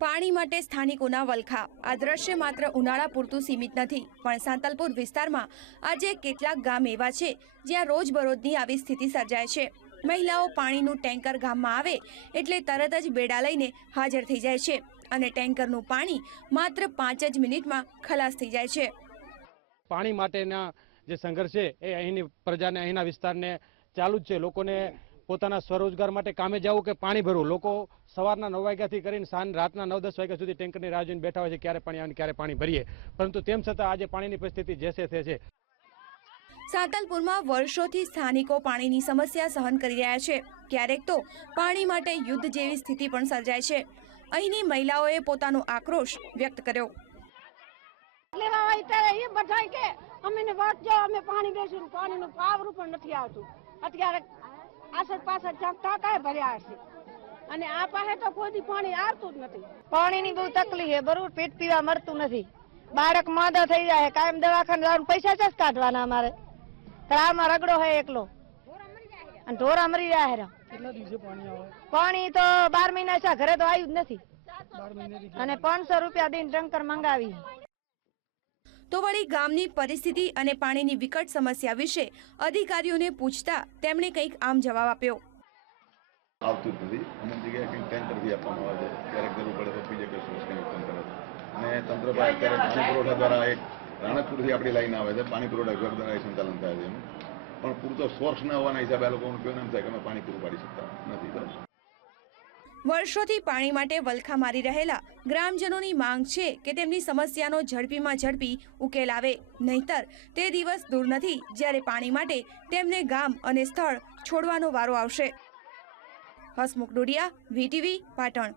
પાણી માટે સ્થાનિકોના વલખા. આ દ્રશ્ય માત્ર ઉનાળા પૂરતું સીમિત નથી, પણ સાંતલપુર વિસ્તારમાં આજે કેટલાક ગામ એવા છે જ્યાં રોજબરોજની આવી સ્થિતિ સર્જાય છે. મહિલાઓ પાણીનું ટેન્કર ગામમાં આવે એટલે તરત જ બેડા લઈને હાજર થઈ જાય છે અને ટેન્કરનું પાણી માત્ર પાંચ જ મિનિટમાં ખલાસ થઈ જાય છે. પાણી માટેના જે સંઘર્ષ છે એ અહીંની પ્રજાને અહીંના વિસ્તારને ચાલુ જ છે. લોકોને પોતાના સ્વરોજગાર માટે કામે જવું કે પાણી ભરવું? લોકો સવારના નવ વાગ્યાથી કરીને સાંજ રાતના નવ દસ વાગ્યા સુધી ટેન્કરની રાહ જોઈને બેઠા હોય છે ક્યારે પાણી આવે ક્યારે પાણી ભરીએ. પરંતુ તેમ છતાં આજે પાણીની પરિસ્થિતિ જેસે તે છે સાંતલપુરમાં વર્ષોથી સ્થાનિકો પાણીની સમસ્યા સહન કરી રહ્યા છે. ક્યારેક તો પાણી માટે યુદ્ધ જેવી સ્થિતિ પણ સર્જાય છે. અહીંની મહિલાઓએ પોતાનો આક્રોશ વ્યક્ત કર્યો. લેવા એ બધા કે અમે વાત જો અમે પાણી દેશું પાણીનું પાવરું પણ નથી આવતું. અત્યારે આસર પાસઠ ક્યાંક ટાંકા ભર્યા હશે. અને આ પાસે તો કોઈ પાણી આવતું જ નથી. પાણીની બહુ તકલીફ છે બરોબર? પેટ પીવા મળતું નથી. બાળક માદા થઈ જાય કાયમ દવાખાને જવાનું પૈસા જ કાઢવાના અમારે. તળાવમાં રગડો હોય એકલો. અને ઢોરા મરી જાય હેરા. પાણી તો બાર મહિના છે ઘરે તો આવ્યું જ નથી. અને પાંચસો રૂપિયા દઈને ટંકર મંગાવી. તો વળી ગામની પરિસ્થિતિ અને પાણીની વિકટ સમસ્યા વિશે અધિકારીઓને પૂછતા તેમણે કંઈક આમ જવાબ આપ્યો. આવતું જ અમુક જગ્યાએ કંઈક ટેન્કર બી આપવામાં આવે છે. ક્યારેક જરૂર પડે તો બીજે કોઈ સોર્સ કંઈક છે અને તંત્ર પાસે અત્યારે પાણી પુરવઠા દ્વારા એક રાણકપુરથી આપણી લાઈન આવે છે. પાણી પુરવઠા વિભાગ દ્વારા સંચાલન થાય છે પણ પૂરતો સોર્સ ન હોવાના હિસાબે આ લોકોનું કહેવું એમ થાય કે અમે પાણી પૂરું પાડી શકતા નથી. વર્ષોથી પાણી માટે વલખા મારી રહેલા ગ્રામજનોની માંગ છે કે તેમની સમસ્યાનો ઝડપીમાં ઝડપી ઉકેલ આવે. નહીતર તે દિવસ દૂર નથી જ્યારે પાણી માટે તેમને ગામ અને સ્થળ છોડવાનો વારો આવશે. હસમુખ ડોડિયા, વીટીવી પાટણ.